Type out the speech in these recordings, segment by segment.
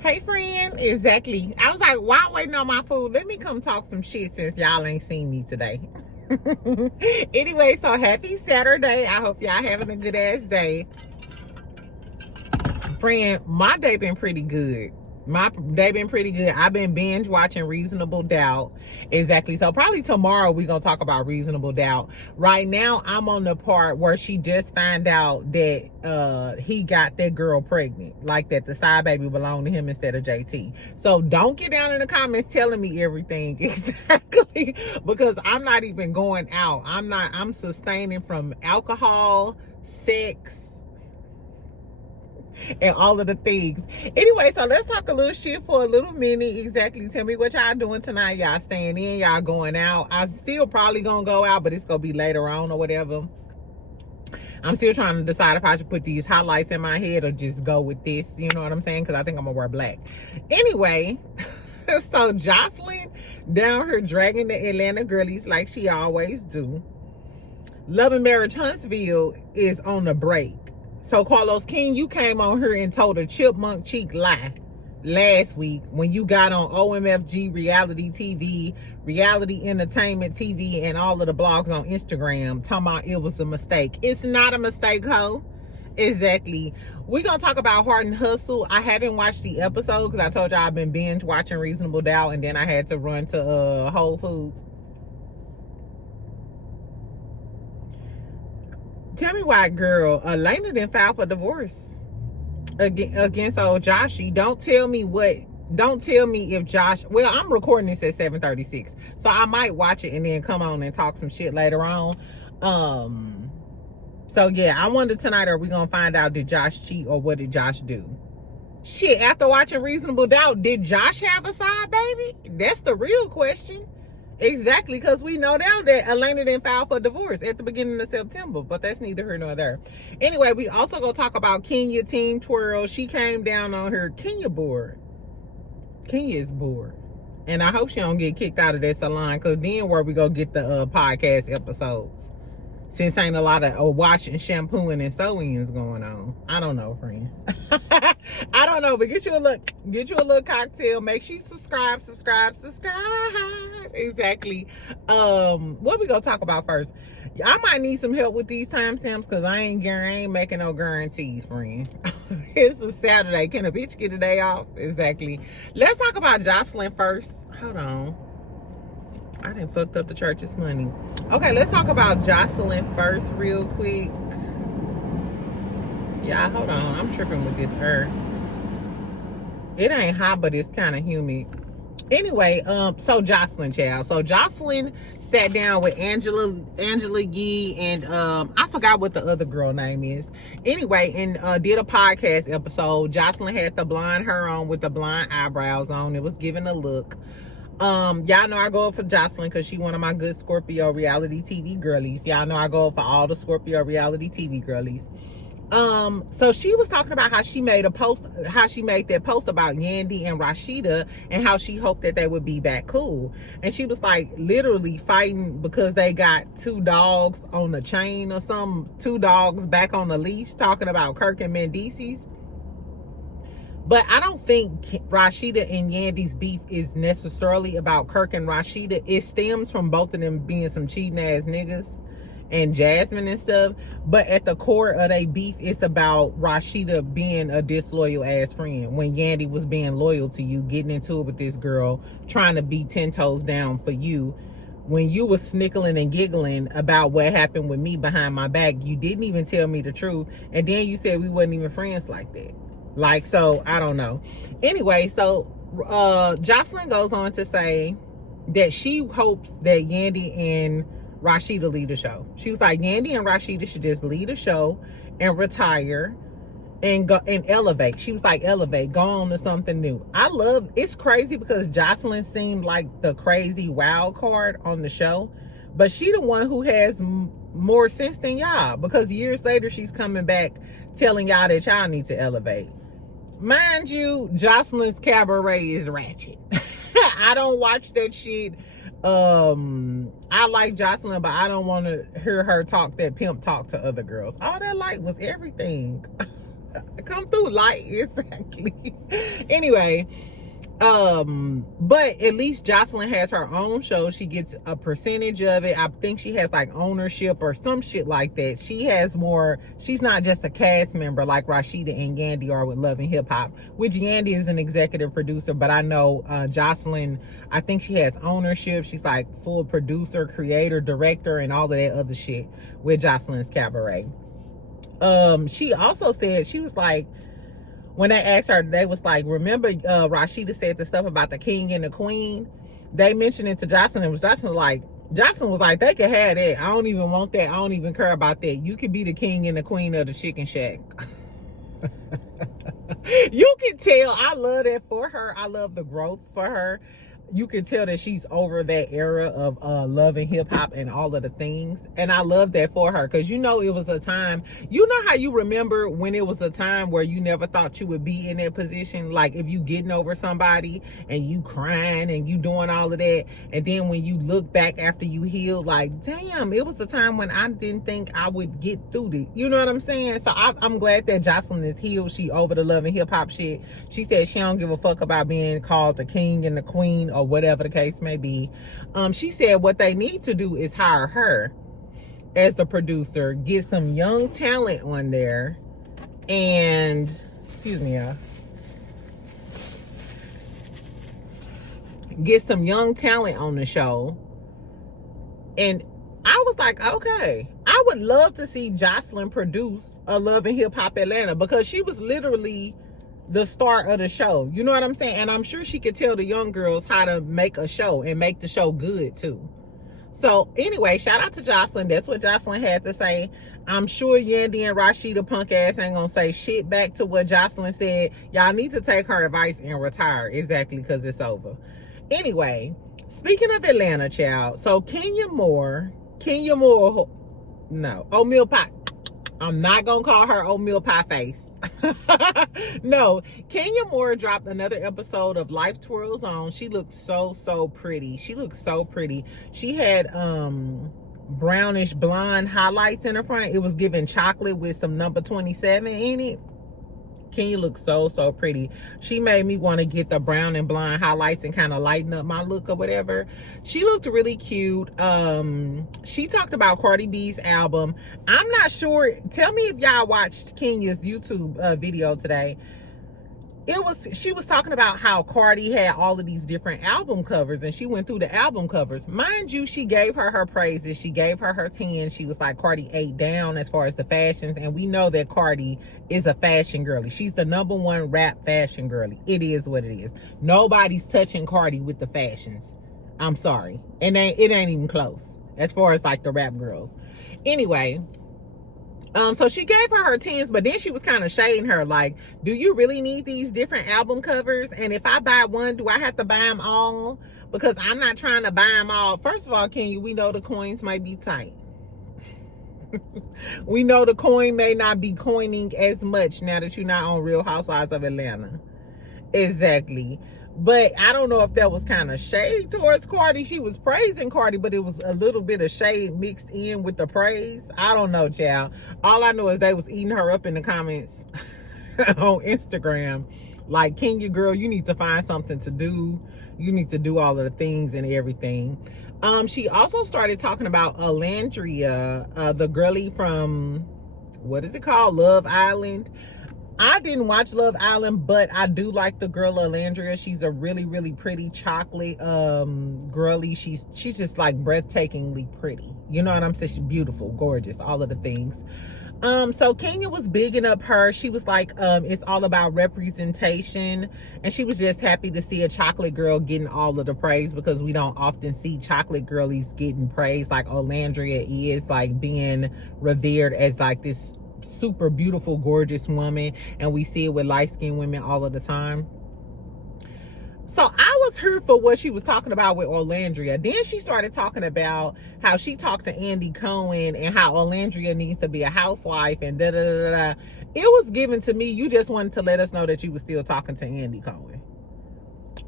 Hey friend, exactly. I was like, why I'm waiting on my food? Let me come talk some shit since y'all ain't seen me today. Anyway, so happy Saturday. I hope y'all having a good ass day. Friend, my day been pretty good. I've been binge watching Reasonable Doubt. Exactly. So probably tomorrow we're going to talk about Reasonable Doubt. Right now, I'm on the part where she just found out that he got that girl pregnant. Like that the side baby belonged to him instead of JT. So don't get down in the comments telling me everything exactly, because I'm not even going out. I'm sustaining from alcohol, sex, and all of the things. Anyway, so let's talk a little shit for a little minute. Exactly. Tell me what y'all doing tonight. Y'all staying in, y'all going out. I'm still probably gonna go out, but it's gonna be later on or whatever. I'm still trying to decide if I should put these highlights in my head or just go with this, you know what I'm saying? Because I think I'm gonna wear black. Anyway, so Joseline down here dragging the Atlanta girlies like she always do. Love and Marriage Huntsville is on the break. So Carlos King, you came on here and told a chipmunk cheek lie last week when you got on OMFG Reality TV, Reality Entertainment TV, and all of the blogs on Instagram talking about it was a mistake. It's not a mistake, ho. Exactly. We're going to talk about Heart and Hustle. I haven't watched the episode because I told y'all I've been binge watching Reasonable Doubt, and then I had to run to Whole Foods. Tell me why, girl, Elena didn't file for divorce against old Joshy. Don't tell me if Josh, well, I'm recording this at 7:36, so I might watch it and then come on and talk some shit later on. So yeah, I wonder tonight, are we gonna find out, did Josh cheat or what did Josh do? Shit, after watching Reasonable Doubt, did Josh have a side baby? That's the real question. Exactly, because we know now that Elena didn't file for divorce at the beginning of September, but that's neither here nor there. Anyway, we also gonna talk about Kenya Team Twirl. She came down on her. Kenya bored. Kenya is bored. And I hope she don't get kicked out of that salon, because then where we go get the podcast episodes. Since ain't a lot of washing, shampooing, and sew-ins going on. I don't know, friend. I don't know, but get you a little cocktail. Make sure you subscribe. Exactly. What we gonna talk about first? I might need some help with these timestamps because I ain't making no guarantees, friend. It's a Saturday. Can a bitch get a day off? Exactly. Let's talk about Joseline first. Hold on. I done fucked up the church's money. Okay, let's talk about Joseline first real quick. Yeah, hold on. I'm tripping with this air. It ain't hot, but it's kind of humid. Anyway, so Joseline, child. So Joseline sat down with Angela Yee and I forgot what the other girl name is. Anyway, and did a podcast episode. Joseline had the blonde hair on with the blonde eyebrows on. It was giving a look. Y'all know I go up for Joseline because she one of my good Scorpio reality TV girlies. Y'all know I go up for all the Scorpio reality TV girlies. So she was talking about how she made that post about Yandy and Rasheeda and how she hoped that they would be back cool. And she was like literally fighting because they got 2 dogs on a chain or something, 2 dogs back on a leash, talking about Kirk and Mendices. But I don't think Rasheeda and Yandy's beef is necessarily about Kirk and Rasheeda. It stems from both of them being some cheating ass niggas and Jasmine and stuff. But at the core of their beef, it's about Rasheeda being a disloyal ass friend when Yandy was being loyal to you, getting into it with this girl, trying to be 10 toes down for you. When you was snickling and giggling about what happened with me behind my back, you didn't even tell me the truth. And then you said we wasn't even friends like that. Like, so, I don't know. Anyway, so Joseline goes on to say that she hopes that Yandy and Rasheeda lead the show. She was like, Yandy and Rasheeda should just lead the show and retire and go and elevate. She was like, elevate, go on to something new. It's crazy because Joseline seemed like the crazy wild card on the show, but she the one who has more sense than y'all, because years later she's coming back telling y'all that y'all need to elevate. Mind you, Joseline's cabaret is ratchet. I don't watch that shit. I like Joseline, but I don't want to hear her talk that pimp talk to other girls. All that light was everything. Come through light, exactly. Anyway, but at least Joseline has her own show. She gets a percentage of it. I think she has like ownership or some shit like that. She has more. She's not just a cast member like Rasheeda and Yandy are with Love and Hip Hop, which Yandy is an executive producer, but I know Joseline, I think she has ownership. She's like full producer, creator, director, and all of that other shit with Joseline's Cabaret. She also said, she was like, when they asked her, they was like, remember Rasheeda said the stuff about the king and the queen? They mentioned it to Joseline. It was Joseline was like, they can have that. I don't even want that. I don't even care about that. You could be the king and the queen of the chicken shack. You can tell. I love that for her. I love the growth for her. You can tell that she's over that era of Love and Hip Hop and all of the things. And I love that for her, because you know it was a time, you know how you remember when it was a time where you never thought you would be in that position? Like if you getting over somebody and you crying and you doing all of that, and then when you look back after you heal, like, damn, it was a time when I didn't think I would get through this. You know what I'm saying? So I'm glad that Joseline is healed. She over the Love and Hip Hop shit. She said she don't give a fuck about being called the king and the queen or whatever the case may be. She said what they need to do is hire her as the producer, get some young talent on there, and excuse me, y'all, get some young talent on the show. And I was like, okay, I would love to see Joseline produce a Love and Hip Hop Atlanta, because she was literally the star of the show. You know what I'm saying? And I'm sure she could tell the young girls how to make a show and make the show good too. So anyway, shout out to Joseline. That's what Joseline had to say. I'm sure Yandy and Rasheeda punk ass ain't gonna say shit back to what Joseline said. Y'all need to take her advice and retire. Exactly, because it's over. Anyway, speaking of Atlanta, child. So Kenya Moore, no, oatmeal pie. I'm not gonna call her oatmeal pie face. No, Kenya Moore dropped another episode of Life Twirls On. She looked so pretty. She looked so pretty. She had brownish blonde highlights in her front. It was giving chocolate with some number 27 in it. Kenya looked so pretty. She made me want to get the brown and blonde highlights and kind of lighten up my look or whatever. She looked really cute. She talked about Cardi B's album. I'm not sure. Tell me if y'all watched Kenya's YouTube video today. She was talking about how Cardi had all of these different album covers, and she went through the album covers. Mind you, she gave her praises. She gave her 10. She was like, Cardi ate down as far as the fashions, and we know that Cardi is a fashion girly. She's the #1 rap fashion girly. It is what it is. Nobody's touching Cardi with the fashions. I'm sorry. And it ain't even close as far as like the rap girls. Anyway, so she gave her 10s, but then she was kind of shading her, like, do you really need these different album covers? And if I buy one, do I have to buy them all? Because I'm not trying to buy them all. First of all, Kenya, we know the coins might be tight. We know the coin may not be coining as much now that you're not on Real Housewives of Atlanta. Exactly. But I don't know if that was kind of shade towards Cardi. She was praising Cardi, but it was a little bit of shade mixed in with the praise. I don't know, child. All I know is they was eating her up in the comments on Instagram. Like, Kenya, girl, you need to find something to do. You need to do all of the things and everything. She also started talking about Alandria, the girlie from, what is it called? Love Island. I didn't watch Love Island, but I do like the girl Alandria. She's a really pretty chocolate girly. She's just like breathtakingly pretty. You know what I'm saying? She's beautiful, gorgeous, all of the things. So Kenya was bigging up her. She was like, it's all about representation. And she was just happy to see a chocolate girl getting all of the praise, because we don't often see chocolate girlies getting praise like Alandria is, like being revered as like this super beautiful, gorgeous woman. And we see it with light-skinned women all of the time. So I was here for what she was talking about with Alandria. Then she started talking about how she talked to Andy Cohen and how Alandria needs to be a housewife and da-da-da-da. It was given to me, you just wanted to let us know that you were still talking to Andy Cohen.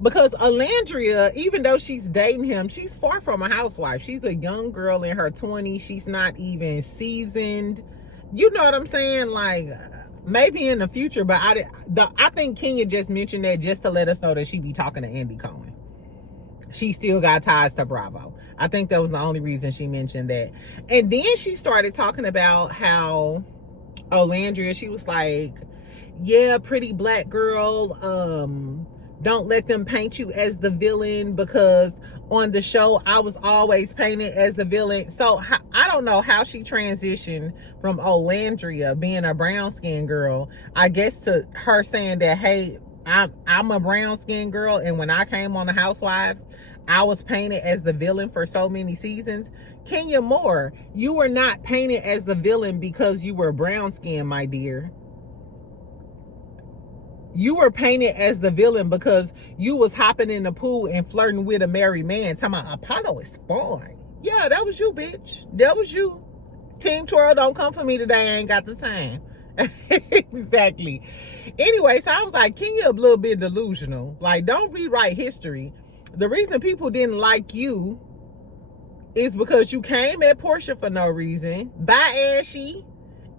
Because Alandria, even though she's dating him, she's far from a housewife. She's a young girl in her 20s. She's not even seasoned. You know what I'm saying? Like, maybe in the future, but I think Kenya just mentioned that just to let us know that she be talking to Andy Cohen. She still got ties to Bravo. I think that was the only reason she mentioned that. And then she started talking about how Olandria, she was like, yeah, pretty black girl, don't let them paint you as the villain, because on the show I was always painted as the villain. So I don't know how she transitioned from Olandria being a brown skinned girl, I guess, to her saying that, hey, I'm a brown skinned girl, and when I came on the Housewives, I was painted as the villain for so many seasons. Kenya Moore, you were not painted as the villain because you were brown skinned, my dear. You were painted as the villain because you was hopping in the pool and flirting with a married man. Talking about Apollo is fine. Yeah, that was you, bitch. That was you. Team Twirl, don't come for me today. I ain't got the time. Exactly. Anyway, so I was like, Kenya a little bit delusional. Like, don't rewrite history. The reason people didn't like you is because you came at Portia for no reason. Bye, Ashy.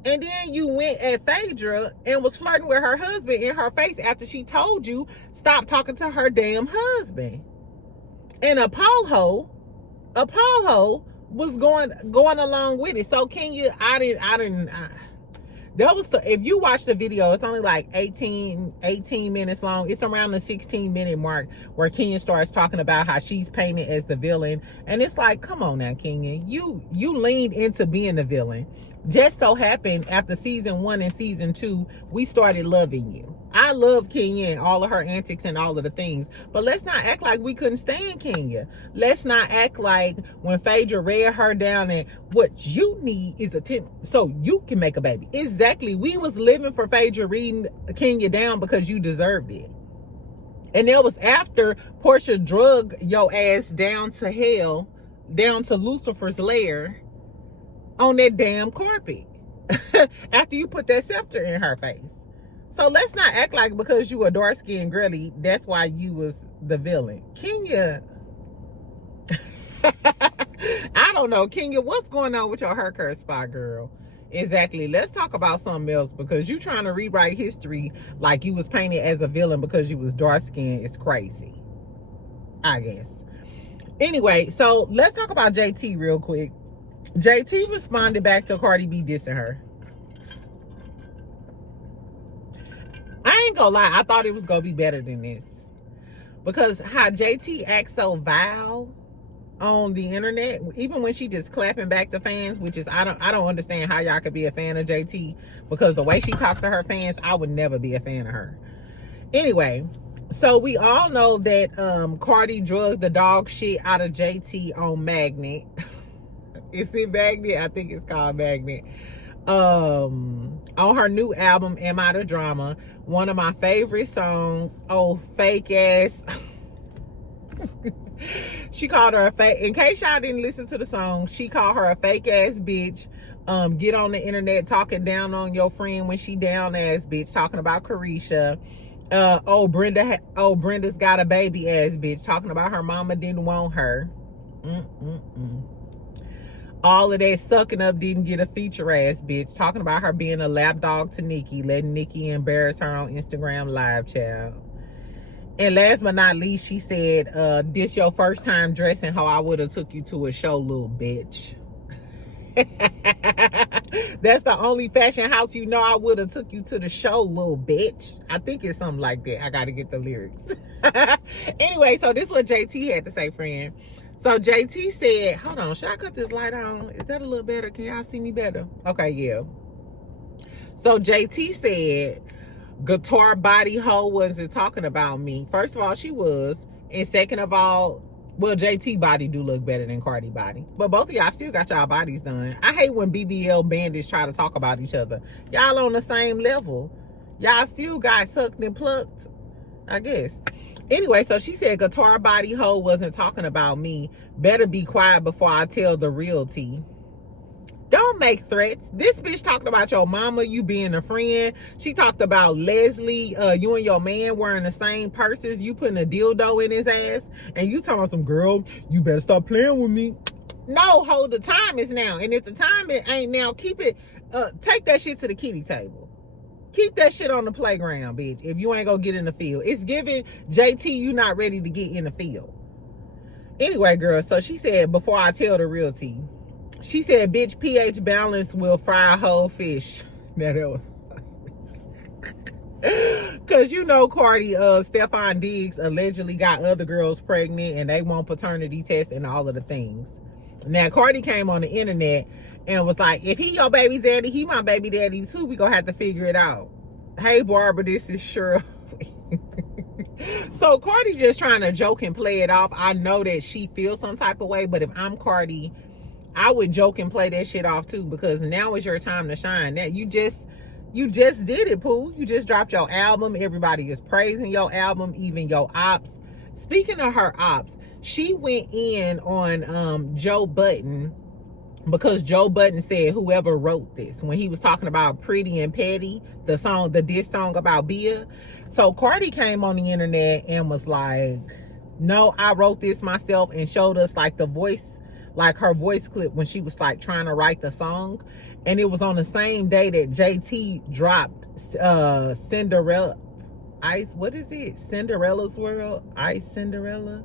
And then you went at Phaedra and was flirting with her husband in her face after she told you stop talking to her damn husband. And Apollo was going along with it. So Kenya, if you watch the video, it's only like 18 minutes long. It's around the 16-minute mark where Kenya starts talking about how she's painted as the villain. And it's like, come on now, Kenya. You leaned into being the villain. Just so happened after season 1 and season 2, we started loving you. I love Kenya and all of her antics and all of the things. But let's not act like we couldn't stand Kenya. Let's not act like when Phaedra read her down and what you need is attention so you can make a baby. Exactly. We was living for Phaedra reading Kenya down because you deserved it. And that was after Portia drug your ass down to hell, down to Lucifer's lair on that damn carpet after you put that scepter in her face. So let's not act like because you a dark-skinned girly, that's why you was the villain. Kenya, I don't know, Kenya, what's going on with your haircut spot, girl? Exactly. Let's talk about something else, because you trying to rewrite history like you was painted as a villain because you was dark-skinned is crazy, I guess. Anyway, so let's talk about JT real quick. JT responded back to Cardi B dissing her. I ain't gonna lie, I thought it was gonna be better than this, because how JT acts so vile on the internet, even when she just clapping back to fans, which is I don't understand how y'all could be a fan of JT, because the way she talks to her fans, I would never be a fan of her. Anyway, so we all know that Cardi drugged the dog shit out of JT on Magnet. Is it Magnet? I think it's called Magnet. On her new album, Am I the Drama? One of my favorite songs. Oh, fake ass. She called her a fake. In case y'all didn't listen to the song, she called her a fake ass bitch. Get on the internet talking down on your friend when she down ass bitch, talking about Carisha. Brenda's got a baby ass bitch, talking about her mama didn't want her. All of that sucking up didn't get a feature ass bitch, talking about her being a lapdog to Nikki, letting Nikki embarrass her on Instagram Live, child. And last but not least, she said, this your first time dressing how I would have took you to a show, little bitch. That's the only fashion house you know I would have took you to the show, little bitch. I think it's something like that. I got to get the lyrics. Anyway, so this is what JT had to say, friend. So JT said, hold on, should I cut this light on? Is that a little better? Can y'all see me better? Okay, yeah. So JT said, guitar body hoe wasn't talking about me. First of all, she was. And second of all, well, JT body do look better than Cardi body. But both of y'all still got y'all bodies done. I hate when BBL bandits try to talk about each other. Y'all on the same level. Y'all still got sucked and plucked, I guess. Anyway, so she said, guitar body hoe wasn't talking about me. Better be quiet before I tell the real tea. Don't make threats. This bitch talked about your mama, you being a friend. She talked about Leslie, you and your man wearing the same purses. You putting a dildo in his ass. And you talking about some girl, you better stop playing with me. No, hold, the time is now. And if the time it ain't now, keep it, take that shit to the kitty table. Keep that shit on the playground, bitch, if you ain't gonna get in the field. It's giving JT, you not ready to get in the field. Anyway, girl, so she said, before I tell the real tea, she said, bitch, pH balance will fry a whole fish. Now that was because you know Cardi, Stephon Diggs allegedly got other girls pregnant and they want paternity tests and all of the things. Now Cardi came on the internet and was like, if he your baby daddy, he my baby daddy too. We gonna have to figure it out. Hey Barbara, this is Shirley. So Cardi just trying to joke and play it off. I know that she feels some type of way, but if I'm Cardi, I would joke and play that shit off too, because now is your time to shine. That you just did it, Pooh. You just dropped your album. Everybody is praising your album, even your ops. Speaking of her ops, she went in on Joe Budden, because Joe Budden said whoever wrote this, when he was talking about Pretty and Petty, the song, the diss song about Bia. So Cardi came on the internet and was like, no, I wrote this myself, and showed us like the voice, like her voice clip when she was like trying to write the song. And it was on the same day that JT dropped Cinderella Ice, what is it? Cinderella's World? Ice Cinderella?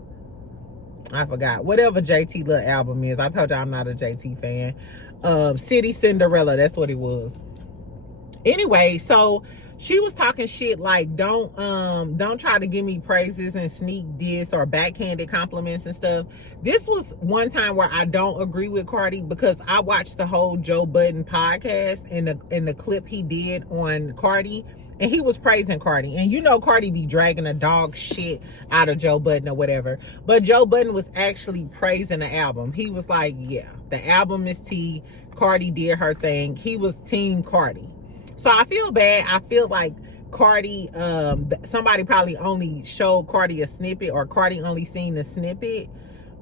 I forgot. Whatever JT little album is. I told you I'm not a JT fan. City Cinderella, that's what it was. Anyway, so she was talking shit like, don't try to give me praises and sneak diss or backhanded compliments and stuff. This was one time where I don't agree with Cardi, because I watched the whole Joe Budden podcast and the clip he did on Cardi, and he was praising Cardi. And you know Cardi be dragging a dog shit out of Joe Budden or whatever. But Joe Budden was actually praising the album. He was like, yeah, the album is tea. Cardi did her thing. He was team Cardi. So I feel bad. I feel like Cardi, somebody probably only showed Cardi a snippet, or Cardi only seen the snippet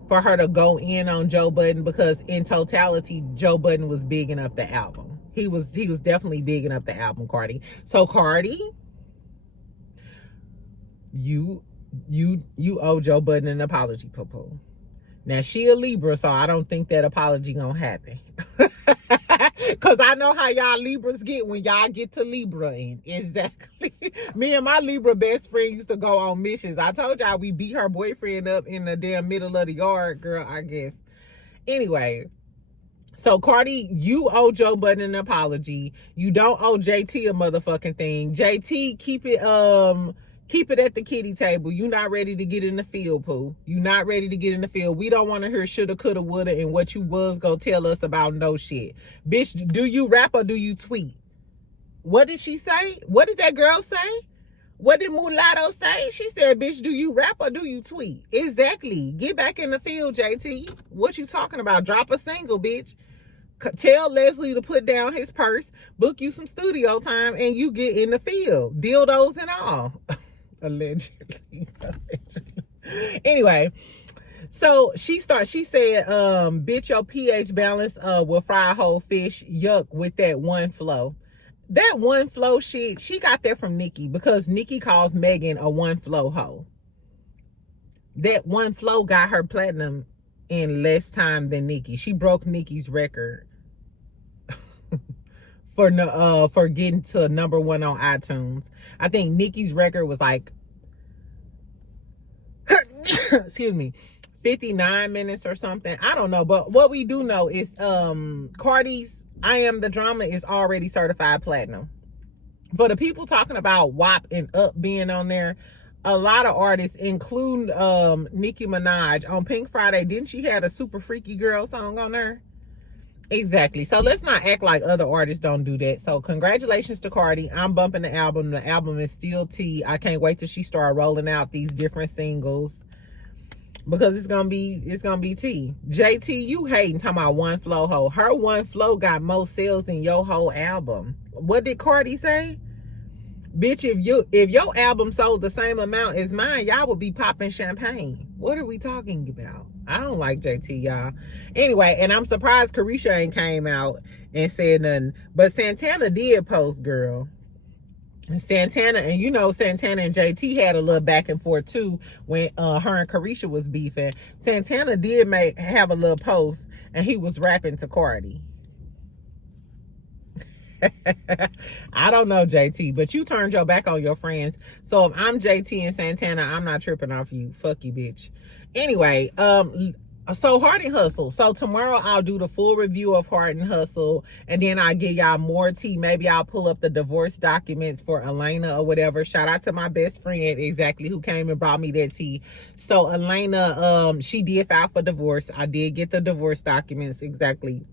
for her to go in on Joe Budden, because in totality, Joe Budden was bigging up the album. He was definitely bigging up the album, Cardi. So Cardi, you owe Joe Budden an apology, poo-poo. Now she a Libra, so I don't think that apology gonna happen. Cause I know how y'all Libras get when y'all get to Libra in. Exactly. Me and my Libra best friend used to go on missions. I told y'all we beat her boyfriend up in the damn middle of the yard, girl, I guess. Anyway, so Cardi, you owe Joe Budden an apology. You don't owe JT a motherfucking thing. JT, keep it at the kitty table. You not ready to get in the field, Pooh. You not ready to get in the field. We don't want to hear shoulda, coulda, woulda, and what you was go tell us about no shit. Bitch, do you rap or do you tweet? What did she say? What did that girl say? What did Mulatto say? She said, bitch, do you rap or do you tweet? Exactly. Get back in the field, JT. What you talking about? Drop a single, bitch. Tell Leslie to put down his purse, book you some studio time, and you get in the field. Dildos and all. Allegedly. Anyway, so she said, bitch, your pH balance will fry a whole fish. Yuck, with that one flow. That one flow shit, she got that from Nicki, because Nicki calls Megan a one flow hoe. That one flow got her platinum in less time than Nicki. She broke Nicki's record for getting to #1 on iTunes. I think Nicki's record was like excuse me, 59 minutes or something. I don't know, but what we do know is Cardi's I Am the Drama is already certified platinum. For the people talking about WAP and Up being on there, a lot of artists, including Nicki Minaj on Pink Friday, didn't she have a Super Freaky Girl song on there? Exactly. So let's not act like other artists don't do that. So congratulations to Cardi. I'm bumping the album. The album is still tea. I can't wait till she start rolling out these different singles, because it's gonna be tea. JT, you hating, talking about one flow hoe. Her one flow got more sales than your whole album. What did Cardi say? Bitch, if your album sold the same amount as mine, y'all would be popping champagne. What are we talking about? I don't like JT, y'all. Anyway, and I'm surprised Carisha ain't came out and said nothing. But Santana did post, girl. Santana, and you know Santana and JT had a little back and forth too when her and Carisha was beefing. Santana did have a little post, and he was rapping to Cardi. I don't know, JT, but you turned your back on your friends. So if I'm JT and Santana, I'm not tripping off you. Fuck you, bitch. Anyway, so Heart and Hustle. So tomorrow I'll do the full review of Heart and Hustle, and then I'll give y'all more tea. Maybe I'll pull up the divorce documents for Elena or whatever. Shout out to my best friend, exactly, who came and brought me that tea. So Elena, she did file for divorce. I did get the divorce documents, exactly.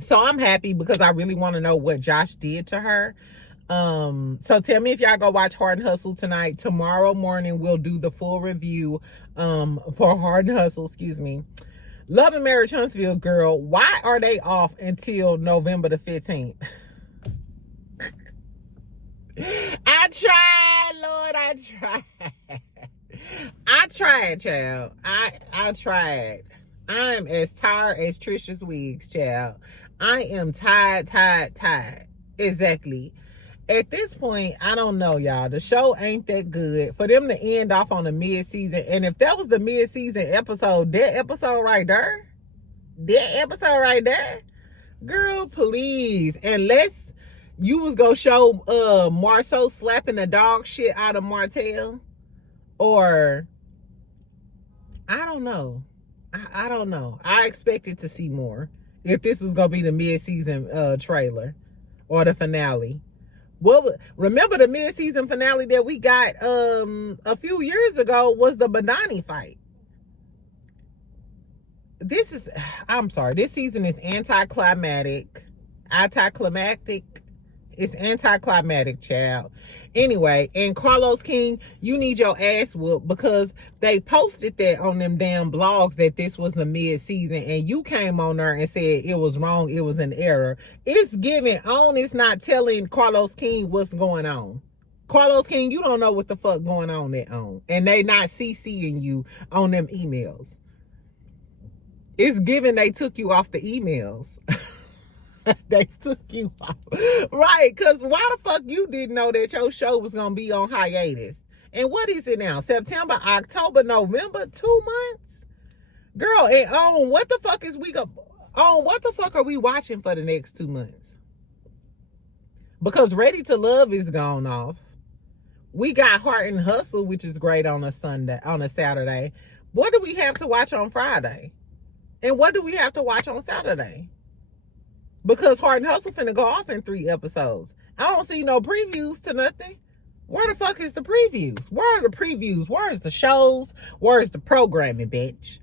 So I'm happy because I really want to know what Josh did to her. So tell me if y'all go watch Heart and Hustle tonight. Tomorrow morning we'll do the full review for Heart and Hustle, excuse me. Love and Marriage Huntsville, girl, why are they off until November the 15th? I tried, Lord, I tried. I tried, child. I tried. I'm as tired as Trisha's wigs, child. I am tired. Exactly. At this point, I don't know, y'all. The show ain't that good. For them to end off on a mid-season, and if that was the mid-season episode, that episode right there, girl, please. Unless you was gonna show Marceau slapping the dog shit out of Martell, or I don't know. I don't know. I expected to see more if this was gonna be the mid-season trailer or the finale. Well, remember the mid-season finale that we got a few years ago was the Badani fight. This season is anticlimactic. It's anticlimactic, child. Anyway, and Carlos King, you need your ass whooped because they posted that on them damn blogs that this was the mid-season, and you came on there and said it was wrong, it was an error. It's giving on, it's not telling Carlos King what's going on. Carlos King, you don't know what the fuck going on at on. And they not CCing you on them emails. It's giving they took you off the emails. They took you off. Right, because why the fuck you didn't know that your show was going to be on hiatus? And what is it now? September, October, November? 2 months? Girl, and what the fuck what the fuck are we watching for the next 2 months? Because Ready to Love is gone off. We got Heart and Hustle, which is great on a Saturday. What do we have to watch on Friday? And what do we have to watch on Saturday? Because Heart and Hustle finna go off in 3 episodes. I don't see no previews to nothing. Where the fuck is the previews? Where are the previews? Where's the shows? Where's the programming, bitch?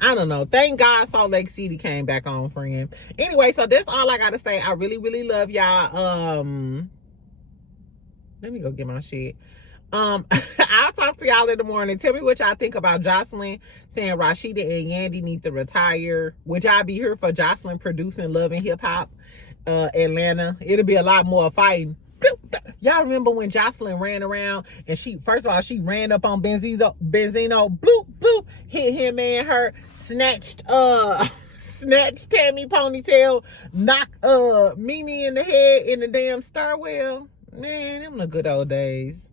I don't know. Thank God Salt Lake City came back on, friend. Anyway, so that's all I gotta say. I really, really love y'all. Let me go get my shit. I'll talk to y'all in the morning. Tell me what y'all think about Joseline saying Rasheeda and Yandy need to retire. Would y'all be here for Joseline producing Love and Hip Hop Atlanta? It'll be a lot more fighting. Y'all remember when Joseline ran around and she ran up on Benzino, bloop, bloop, hit him and her, snatched Tammy ponytail, knocked Mimi in the head in the damn stairwell. Man, them the good old days.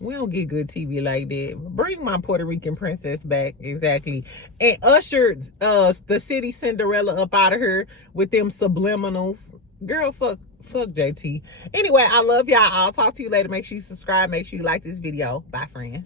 We don't get good TV like that. Bring my Puerto Rican princess back, exactly. And ushered the city Cinderella up out of her with them subliminals. Girl, fuck JT. Anyway, I love y'all. I'll talk to you later. Make sure you subscribe. Make sure you like this video. Bye, friend.